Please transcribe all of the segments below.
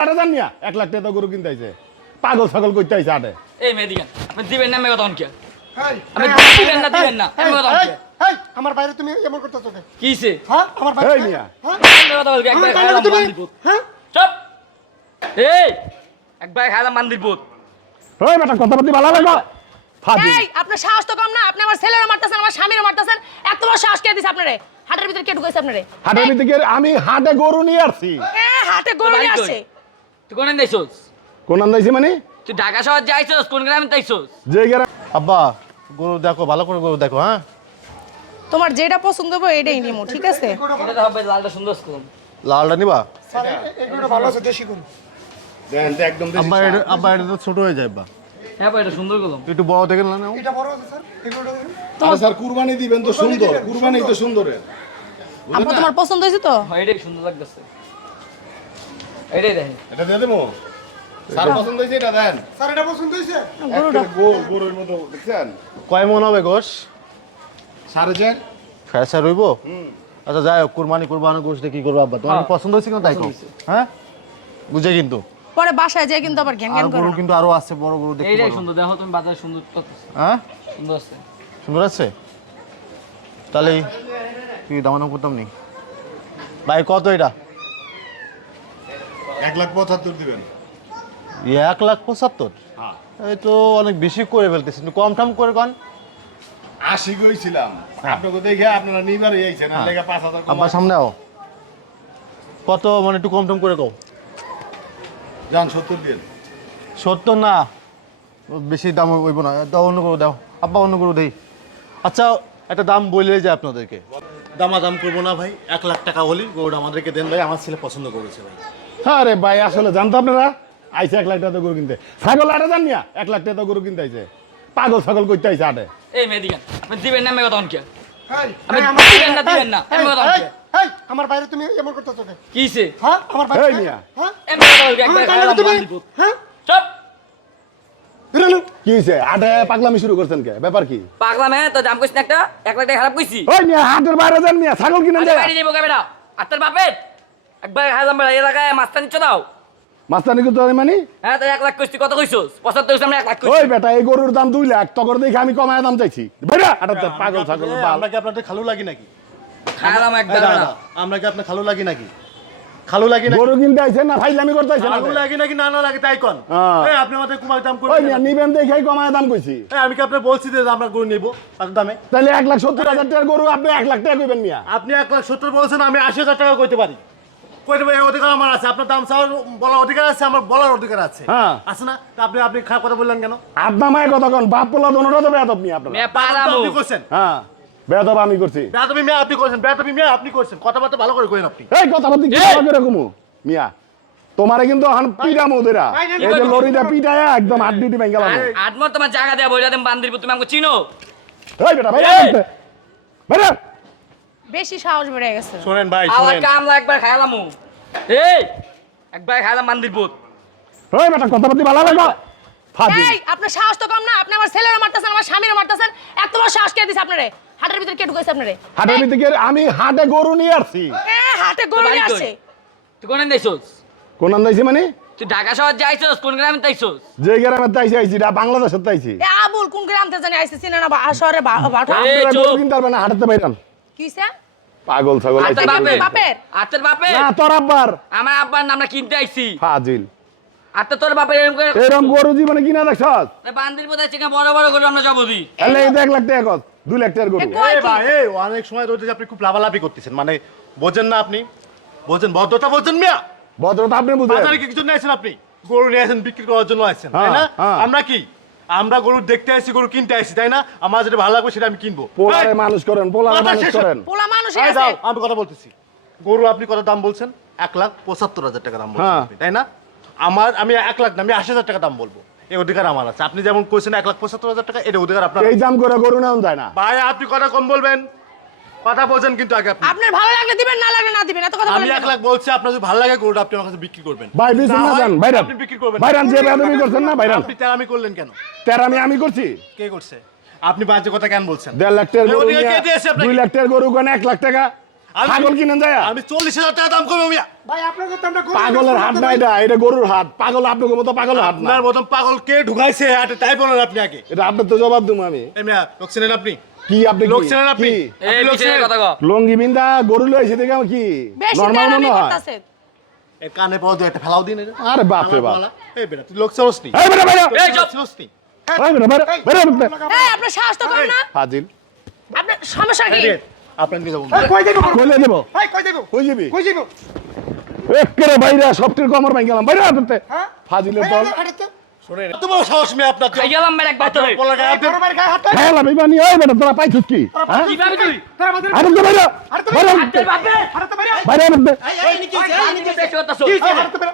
আরে জান মিয়া 1 লাখ টাকা গরু কিনতে আইছে পাগল ছাগল কইতে আইছে আটে এই মেদিগান আপনি দিবেন না মেয়ে কথা অনকে হাই আপনি দিবেন না মেয়ে কথা অনকে হাই আমার বাইরে তুমি এমন করতেছো কেন? কিছে হ্যাঁ আমার বাইরে এই মিয়া হ্যাঁ মেয়ে কথা বলকে একবার আমার খাইলাম বাইরে তুমি মন্দির পুত হ্যাঁ চুপ এই একবার খাইলাম মন্দির পুত ওই বেটা কথা বলতে ভালো লাগো ফাজিল এই আপনার সাহস তো কম না, আপনি আমার ছেলেরও মারতেছেন, আমার স্বামীরও মারতেছেন। এত বড় সাহস কে দিছে আপনারে? হাটের ভিতর কে ঢুকাইছে আপনারে? হাটের ভিতরে আমি হাটে গরু নিয়ে আসছি হাটে গরু নিয়ে আসছে। তুই কোন দেইছস কোন আন্দাইছি মানে তুই ঢাকা শহর যাইছস কোন গ্রামে তাইছস যে গেরা আব্বা গরু দেখো ভালো করে গরু দেখো হ্যাঁ তোমার যেটা পছন্দ হবে এটাই নিমু, ঠিক আছে? এটা তো হবে লালটা সুন্দর কোন লালটা নিবা স্যার এগুলো ভালো আছে দেশি গরু। দেন তো একদম আব্বা এটা তো ছোট হয়ে যায় বা হ্যাঁ ভাই এটা সুন্দর কলম একটু বড় দেখেন না নাও। এটা বড় আছে স্যার এগুলো আরে স্যার কুরবানি দিবেন তো সুন্দর কুরবানি তো সুন্দর আপু তোমার পছন্দ হয়েছে তো? হ্যাঁ এটাই সুন্দর লাগতেছে এটাই দেখেন এটা দিয়ে দেবো স্যার পছন্দ হইছে এটা দেন স্যার এটা পছন্দ হইছে? গরুটা গোল গরুর মতো দেখছেন কয় মন হবে গোশ সাড়ে চার ফ্যাসা রইব আচ্ছা যাই হোক কুরবানি গোশ দিয়ে কি করবো আব্বা তোমার কি পছন্দ হয়েছে কিনা তাই কও হ্যাঁ বুঝে কিন্তু পরে বাসায় যায় কিন্তু আবার ঘ্যান আর ঘ্যান গরু করে। কিন্তু আরো আছে বড় গরু দেখতে এইটাই পারো সুন্দর দেখো তুমি বাজারে সুন্দর করতেছ হ্যাঁ সুন্দর আছে সুন্দর আছে তাহলে কি দাম করতাম নি ভাই কত এটা 1,75,000 দিবেন 1,75,000 হ্যাঁ এই তো অনেক বেশি করে ফেলতেছেন একটু কম টাম করে কন 80 কইছিলাম আপনাকে দেখে আপনারা নিবার আইছেন আর লেগে 5,000 কম আব্বা সামনে আও কত মানে একটু কম টম করে কও জান 70 দিন 70 না বেশি দাম হইব না দাও অন্য করে দাও আব্বা অন্য করে দেই আচ্ছা একটা দাম বলে যায় আপনাদেরকে দাম করবো না ভাই 1 লাখ টাকা হলি গরুটা আমাদেরকে দেন ভাই আমার ছেলে পছন্দ করেছে ভাই আরে ভাই আসলে জানতো আপনারা আইছে 1 লাখ টাকা গরু কিনতে ছাগল আটে জান মিয়া 1 লাখ টাকা গরু কিনতে আইছে পাগল ছাগল কইতে আইছে আটে এই মেদিগান আপনি দিবেন না মেয়ে কথা অনকে হাই আপনি দিবেন না মেয়ে কথা অনকে হাই আমার বাইরে তুমি এমন করতেছো কেন? কিছে হ্যাঁ আমার বাইরে এই মিয়া হ্যাঁ এই মেয়ে কথা বলকে একবার আমার খাইলাম তুমি মন্দির পুত হ্যাঁ চুপ বেরোনো কি হইছে আটে পাগলামি শুরু করছেন কে ব্যাপার কি পাগলা মেয়ে তো দাম কইছ না একটা 1 লাখ টাকা খারাপ কইছি ওই মিয়া হাটের বাইরে যান মিয়া ছাগল কিনেন আরে যায় বাইরে যাবো বেটা আর তোর বাপের একবার খাইলাম বেটা এলাকায় মাছটা নিচ্ছ দাও মাস্টানি কত মানে হ্যাঁ তো 1 লাখ কইছি কত কইছস 75 কইছি আমরা 1 লাখ ওই কইছি বেটা এই গরুর দাম 2 লাখ তগর দেখে আমি কমায় দাম চাইছি বেটা আটাতে পাগল ছাগল বাল আমরা কি আপনাদের খালু লাগি নাকি খাইলাম একদম না আমরা কি আপনার খালু লাগি নাকি খালু লাগি নাকি গরু কিনতে আইছেন না ফাইলামি করতে আইছেন খালু লাগি নাকি না না লাগে তাই কোন হ্যাঁ। এই আপনি আমাদের কুমার দাম ওই করবেন মিয়া নিবেন দেখে কমায় দাম কইছি এই আমি কি আপনাকে বলছি যে আমরা গরু নেব কত দামে তাহলে 1,70,000 টাকার গরু আপনি 1 লাখ টাকা কইবেন মিয়া আপনি 1,70,000 বলছেন আমি 80,000 টাকা কইতে পারি কইতে পারি এই অধিকার আমার আছে আপনার দাম চাওয়ার বলার অধিকার আছে আমার বলার অধিকার আছে হ্যাঁ। আছে না তা আপনি খারাপ কথা বললেন কেন আপনার মায়ের কথা কোন বাপ পোলা দোনোটা তো বেয়াদব মিয়া আপনারা মেয়ে পারামু আপনি করছেন হ্যাঁ বেয়াদব আমি করছি বেয়াদবি মিয়া আপনি করছেন বেয়াদবি মিয়া আপনি করছেন কথাবার্তা ভালো করে কইেন আপনি এই কথা বলতে কি লাগে রকমু মিয়া তোমারে কিন্তু এখন পিডা মোদেরা এই যে লরিটা পিটায়া একদম আড্ডিটি ভেঙে গেল আটমর তোমার জায়গা দেয়া বইলা দেন বান্দির পুত তুমি আমাকে চিনো এই বেটা ভাই এই! বেটা বেশি সাহস বেড়ে গেছে। শুনেন ভাই আবার শুনেন কামলা একবার খাইলামু এই একবার খাইলাম বান্দির পুত ওই বেটা কথা বলতে ভালো লাগো ফাজিল এই আপনার সাহস তো কম না, আপনি আমার ছেলেরও মারতেছেন, আমার স্বামীরও মারতেছেন। এত বড় সাহস কে দিছে আপনারে? হাটের ভিতর কে ঢুকাইছে আপনারে? হাটের ভিতরে আমি হাটে গরু নিয়ে আসছি হাটে গরু নিয়ে আসছে। তুই কোন দেইছস কোন আন্দাইছি মানে তুই ঢাকা শহর যাইছস কোন গ্রামে তাইছস যে গ্রামে তাইছি আইছি এটা বাংলাদেশের তাইছি এ আবুল কোন গ্রাম থেকে জানি আইছে, চিনে না শহরে বাঠা। এই আপনারা চুপ। গরু কিনতে পারবেন না হাটেতে বাইরান কিছে? পাগল ছাগল আত্মার আইছে। বাপের বাপের? আত্মার বাপের না তোর আব্বার আমার আব্বার নামটা কিনতে আইছি ফাজিল আত্মা তোর বাপের এরকম করে এরকম গরু জীবনে কিনা দেখছস বান্দির পুত আছে বড় বড় করে আমরা যাবো দি তাহলে এই 1 লাখ টাকা কত 2 লাখ টাকার গরু এ কয় এই কি? ভাই এই অনেক সময় রয়েছে আপনি খুব লাভালাভি করতেছেন মানে বোঝেন না আপনি বোঝেন ভদ্রতা বোঝেন মিয়া ভদ্রতা আপনি বুঝেন বাজারে কি কিছু নিয়েছেন আপনি গরু নিয়ে আসেন বিক্রি করার জন্য আসছেন তাই না হ্যাঁ, হ্যাঁ। আমরা কি আমরা গরু দেখতে আসছি গরু কিনতে আসছি তাই না আমার যেটা ভালো লাগবে সেটা আমি কিনবো পোলারে এই, মানুষ করেন পোলারে কথা মানুষ শেষ করেন পোলা মানুষ এই আছে। দাও, আমি কথা বলতেছি গরু আপনি কত দাম বলছেন 1,75,000 টাকা দাম বলছেন হ্যাঁ। আপনি, তাই না আমি 1 লাখ না আমি 80,000 টাকা দাম বলবো এই অধিকার আমার আছে আপনি যেমন কইছেন 1,75,000 টাকা এটা অধিকার আপনার এই দাম করে গরু নেওয়া যায় না ভাই আপনি কথা কম বলবেন কথা বলছেন কিন্তু আগে আপনি আপনার ভালো লাগলে দিবেন, না লাগলে না দিবেন। এত কথা আমি বলেন 1 কেন? লাখ বলছি আপনার যদি ভালো লাগে গরুটা আপনি আমার কাছে বিক্রি করবেন ভাই বিশুন না না হয় যান বাইরান আপনি বিক্রি করবেন বাইরান যে বেয়াদবি করছেন না বাইরান আপনি তেরামি করলেন কেন তেরামি আমি করছি কে করছে আপনি বাজে কথা কেন বলছেন 1.5 লাখ টাকার এই গরু অধিকার নিয়ে কে দিয়েছে আপনাকে? 2 লাখ টাকার গরু কোন 1 লাখ টাকা ছাগল কিনেন যায় আমি 40,000 টাকা দাম করবো মিয়া। ভাই আপনার কথা আমরা পাগলের হাত না এটা গরুর হাত। পাগল আপনার মতো পাগলের হাত না। আপনার মতন পাগল কে ঢুকাইছে হাটে তাই বলেন আপনি আগে। এটা আপনার তো জবাব দেবো আমি। এই মিয়া লোক চেনেন আপনি? কি আপনি লোক চেনেন আপনি? এই আপনি লোক পিছনে চেনেন? কথা কও। লঙ্গি বিন্দা গরু লইছে দেখে আমি কি বেশি নরমাল তেরামি মনে হয়? করতাছে। এর কানে পাওয়া দিয়ে একটা ফেলাও দিন এটা। আরে বাপ রে বাপ। এই বেটা তুই লোক চেনস নি? এই বেটা বেটা এই চুপ। চেনস নি? এই বেটা বেটা বেটা এই আপনার সাহস তো কম না? ফাজিল আপনার সমস্যা কি? আপনাকে যাবো। কই দেব কইলে দেব ভাই কই দেব কই যাবি কই যাব একেরে বাইরে সবটির কমর ভাঙ গেলাম বাইরে হাঁটতে হ্যাঁ ফাজিলের ভাই, দল হাঁটাতে শুনেন তোমার সাহস মেয়ে আপনার খাই গেলাম মেরে একবার তোরে। পোলা গায়ে বড় ভাইয়ের গায়ে হাত খেয়াল আমি বানি ওই বেটা তোরা পাইছিস কি হ্যাঁ কিভাবে তুই? তোরা আমাদের আরে তো বাইরে হাঁটতে বাইরে তোর বাপের হাঁটতে পারে বাইরে হাঁটতে বেশি হতাছো। হাঁটতে পারে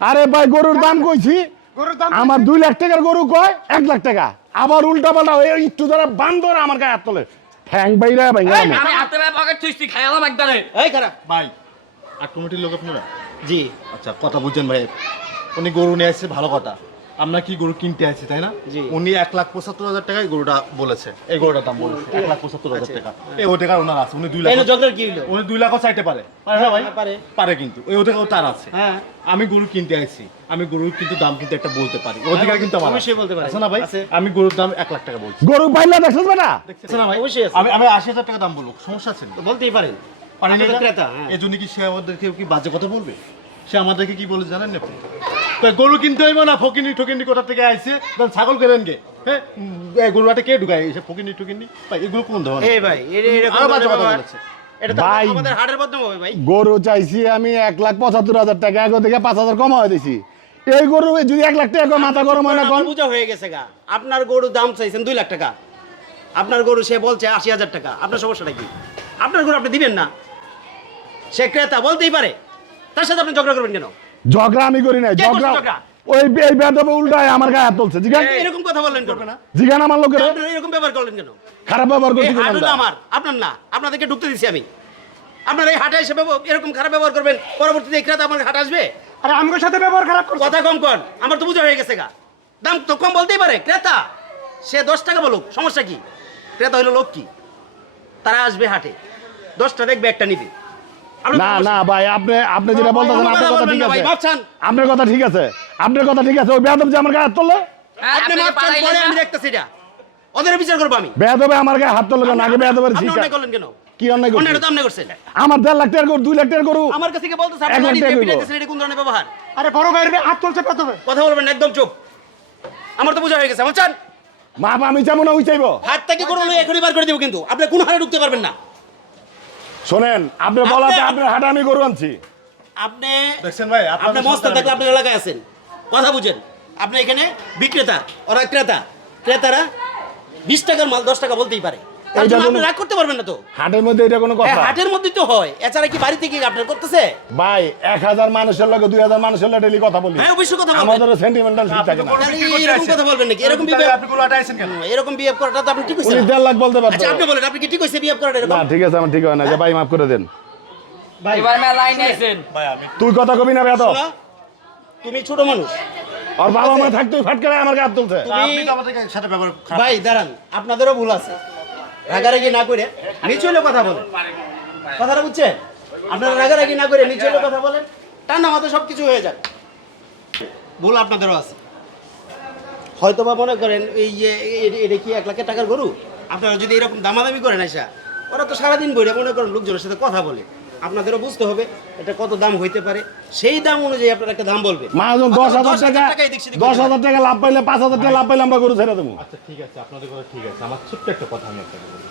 আরে ভাই গরুর দাম কইছি গরুর দাম আমার 2 লাখ টাকার গরু কয় 1 লাখ টাকা আবার উল্টা পাল্টা ওই একটু যারা বান্দর আমার গায়ে হাত তোলে ঠ্যাং বাইরে ভাই আমি হাতে ভাই পকেট থুইছি খাই গেলাম একবারে। এই খারাপ ভাই আর কমিটির লোক আপনারা জি আচ্ছা কথা বুঝছেন ভাই উনি গরু নিয়ে আসছে ভালো কথা আমরা কি গরু কিনতে আসছি তাই না জি। উনি 1,75,000 টাকায় গরুটা বলেছে এই গরুটার দাম বলেছে 1,75,000 টাকা এই ওই টাকা ওনার আছে উনি 2 লাখ এনে ঝগড়ার কি হইলো? উনি 2 লাখও চাইতে পারে পারে না ভাই পারে। পারে কিন্তু ওই টাকাও তার আছে হ্যাঁ আমি গরু কিনতে আসছি আমি গরুর কিন্তু দাম কিন্তু একটা বলতে পারি অধিকার কিন্তু আমার অবশ্যই বলতে পারেন। আছে না ভাই আছে। আমি গরুর দাম 1 লাখ টাকা বলছি গরু পাইলা দেখছিস বেটা দেখছেন না ভাই অবশ্যই আছে। আমি 80,000 টাকা দাম বলবো সমস্যা আছে না তো বলতেই পারেন পারেন আপনি তো এটা? ক্রেতা, হ্যাঁ। এই জন্য কি সে আমাদেরকে কি বাজে কথা বলবে সে আমাদেরকে কি বলে জানেন না আপনি? তো গরু কিনতে হইব না ফকিনি ঠকিনি কোথা থেকে আইছে তখন ছাগল কেনেন গে হ্যাঁ এই গরু হাটে কে ঢুকায় এসে ফকিনি ঠকিনি ভাই এগুলো কোন ধরনের এই ভাই এরকম আরো বাজে কথা ব্যবহার- বলেছে। এটা তো ভাই। আমাদের হাটের বদনাম হবে ভাই। গরু চাইছি আমি 1,75,000 টাকা আগে থেকে 5,000 কম হয়ে দিছি এই গরু যদি 1 লাখ টাকা কম, মাথা গরম হয় না আমার কোন বোঝা হয়ে গেছে গা। আপনার গরুর দাম চাইছেন 2 লাখ টাকা, আপনার গরু সে বলছে 80,000 টাকা। আপনার সমস্যাটা কি? আপনার গরু আপনি দিবেন না, সে ক্রেতা বলতেই পারে, তার সাথে আপনি ঝগড়া করবেন কেন? ঝগড়া আমি করি নাই কে করছে ঝগড়া ঝগড়া? ওই এই বেদবে উল্টায় আমার গায়ে হাত তুলছে জিগান এরকম কথা বললেন কেন? জিগান আমার লোকের আপনারা এরকম ব্যবহার করলেন কেন? খারাপ ব্যবহার এই করতে হাটটা গেলাম আমার, আপনার না। আপনাদেরকে ঢুকতে দিছি আমি। আপনারা এই হাটে এসে এরকম খারাপ ব্যবহার করবেন, পরবর্তীতে এই ক্রেতা আমার হাট আসবে? আরে আমগোর সাথে ব্যবহার খারাপ করছ কথা কম কর, আমার তো বোঝা হয়ে গেছে গা। দাম তো কম বলতেই পারে ক্রেতা, সে 10 টাকা বলুক, সমস্যা কি? ক্রেতা হইলো লোক কি, তারা আসবে হাটে, 10টা দেখবে, একটা নিবে। আপনার না সমস্যা না কি? ভাই আপনি আপনি যেটা বলতেছেন কোনো আপনার কথা কথা বলবেন ঠিক না ভাই, আছে ভাবছেন? আপনার কথা ঠিক আছে আপনার কথা ঠিক আছে ওই বেদব যে আমার গায়ে হাত তুললো হ্যাঁ, আপনি আপনাকে মাপছেন, পালাইলেন পরে না? আমি দেখতেছি এটা, ওদের বিচার করবো আমি। বেদবে আমার গায়ে হাত তুললো কেন আগে বেদবের আপনি শিক্ষা অন্যায় করলেন কেন? কি অন্যায় অন্যায় করছি তো আপনি করছেন। আমার 1.5 লাখ টাকার গরু 2 লাখ টাকার গরু আমার কাছে কি বলতেছে, আপনি এক লাঠি ঘন্টা দিয়ে হইবো। পিটাইতেছেন, এটা কোন ধরনের ব্যবহার? আরে বড় ভাইয়ের হাত তুলছে প্রথমে কথা বলবেন না, একদম চুপ। আমার তো বোঝা হয়ে গেছে, বলছেন মা আমি যেমন ওই চাইবো হাত থেকে গরু লইয়া এখনই বার করে দেবো, কিন্তু আপনি কোন হারে ঢুকতে পারবেন না। শোনেন আপনি বলাতে আপনার হাটে আমি গরু আনছি আপনি দেখছেন ভাই আপনি মস্তান থাকলে আপনার এলাকায় আছেন, কথা বুঝেন। আপনি এখানে বিক্রেতা, ওরা ক্রেতা, ক্রেতারা 20 টাকার মাল 10 টাকা বলতেই পারে, তার এইটা জন্য আপনি বলুন। রাগ করতে পারবেন না তো। হাটের মধ্যে এটা কোনো কথা হাটের মধ্যেই তো হয়, এছাড়া কি বাড়িতে কি আপনার করতেছে? ভাই 1000 মানুষের লগে 2000 মানুষের লগে ডেলি কথা বলি হ্যাঁ, অবশ্যই কথা বলবেন। আমাদের সেন্টিমেন্টাল ঠিক থাকে না তাহলে এরকম কথা বলবেন নাকি? এরকম তাহলে বিহেভ, আপনি গরু হাটে আইছেন কেন এরকম বিহেভ করাটা তো আপনি ঠিক হইছে উনি না। 1.5 লাখ বলতে পারতো আচ্ছা আপনি বলেন, আপনি কি ঠিক হইছে বিহেভ করাটা এরকম? না ঠিক আছে আমার ঠিক হয় না যে ভাই মাফ করে দেন এবার মেলা লাইনে আইছেন। ভাই আমি তুই কথা কবি না বেদব শোনো, তুমি ছোট মানুষ, আর বাবা মা থাকতো ফাটকারে আমার গায়ে হাত তুলছে আপনি তো আমাদের সাথে ব্যবহার খারাপ ভাই দাঁড়ান, আপনাদেরও ভুল আছে। রাগারাগি না করে নিচে হলে কথা বলেন, কথাটা বুঝছেন? আপনারা রাগারাগি না করে নিচে হলে কথা বলেন, টান্না মাথা সব কিছু হয়ে যায়। ভুল আপনাদেরও আছে। হয়তো বা মনে করেন এই যে এটা কি 1 লাখ টাকার গরু, আপনারা যদি এরকম দামাদামি করেন আইসা, ওরা তো সারাদিন বইরে মনে করেন লোকজনের সাথে কথা বলে। আপনাদেরও বুঝতে হবে এটা কত দাম হইতে পারে, সেই দাম অনুযায়ী আপনারা একটা দাম বলবেন। মাহাজন 10,000 টাকা এদিক সেদিক 10,000 টাকা লাভ পাইলে 5,000 টাকা লাভ পাইলে আমরা গরু ছেড়ে দেবো আচ্ছা ঠিক আছে আপনাদের কথা ঠিক আছে আমার ছোট্ট একটা কথা আমি আপনাকে বলি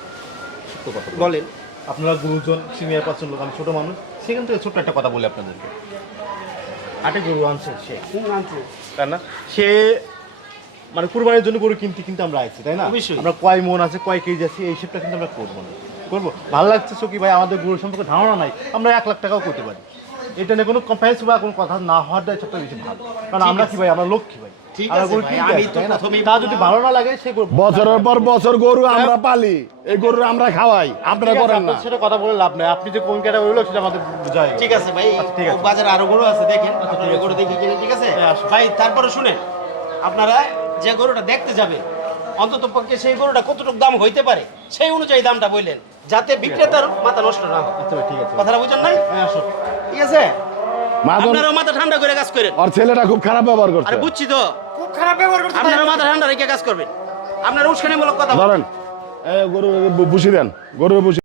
ছোট্ট কথা বলি। বলেন। আপনারা গুরুজন সিনিয়র পার্সন লোক আমি ছোট মানুষ সেখান থেকে ছোট্ট একটা কথা বলি আপনাদেরকে হাটে গরু আনছে সে তাই না সে মানে কুরবানির জন্য গরু কিনতে কিনতে আমরা আইছি তাই না অবশ্যই। আমরা কয় মন আছে কয় কেজি আছে এই হিসেবটা কিন্তু আমরা করবো না করবো ভালো লাগছে সকি ভাই আমাদের গরু সম্পর্কে ধারণা নাই আমরা 1 লাখ টাকাও করতে পারি এটা নিয়ে কোনো কম্পারেন্স বা কোনো কথা না হওয়াটাই সবটা বেশি ভালো কারণ আমরা কি ভাই আমরা লক্ষ্মী ভাই ঠিক আমরা আছে গরু ভাই, কিনতে আমি আসি, তো তাই না? প্রথমেই তা যদি ভালো না লাগে সে গরু বছরের পর বছর গরু আমরা পালি এই গরু আমরা খাওয়াই আপনারা ঠিক আছে, করেন না আপনার সাথে কথা বলে লাভ নাই আপনি যে কোন ক্যাটা হইলো সেটা আমাদের বুঝাই ঠিক আছে ভাই, আচ্ছা, ঠিক আছে। বাজারে আরো গরু আছে, দেখেন আপনারা গরু দেখি কিনে, ঠিক আছে ভাই? তারপরে শুনেন, আপনারা যে গরুটা দেখতে যাবেন অন্তত পক্ষে সেই গরুটা কতটুকু দাম হইতে পারে সেই অনুযায়ী দামটা বললেন, যাতে বিক্রেতার মাথা নষ্ট না হয়। আচ্ছা ভাই ঠিক আছে কথাটা বুঝছেন নাই? হ্যাঁ আসো ঠিক আছে? মাদন আপনারাও মাথা ঠান্ডা করে কাজ করেন। ওর ছেলেটা খুব খারাপ ব্যবহার করছে আরে বুঝছি তো, খুব খারাপ ব্যবহার করছে আপনারা মাথা ঠান্ডা রেখে কাজ করবেন। আপনারা উস্কানিমূলক কথা বলেন। ধরেন গরু বসি দেন গরু বসি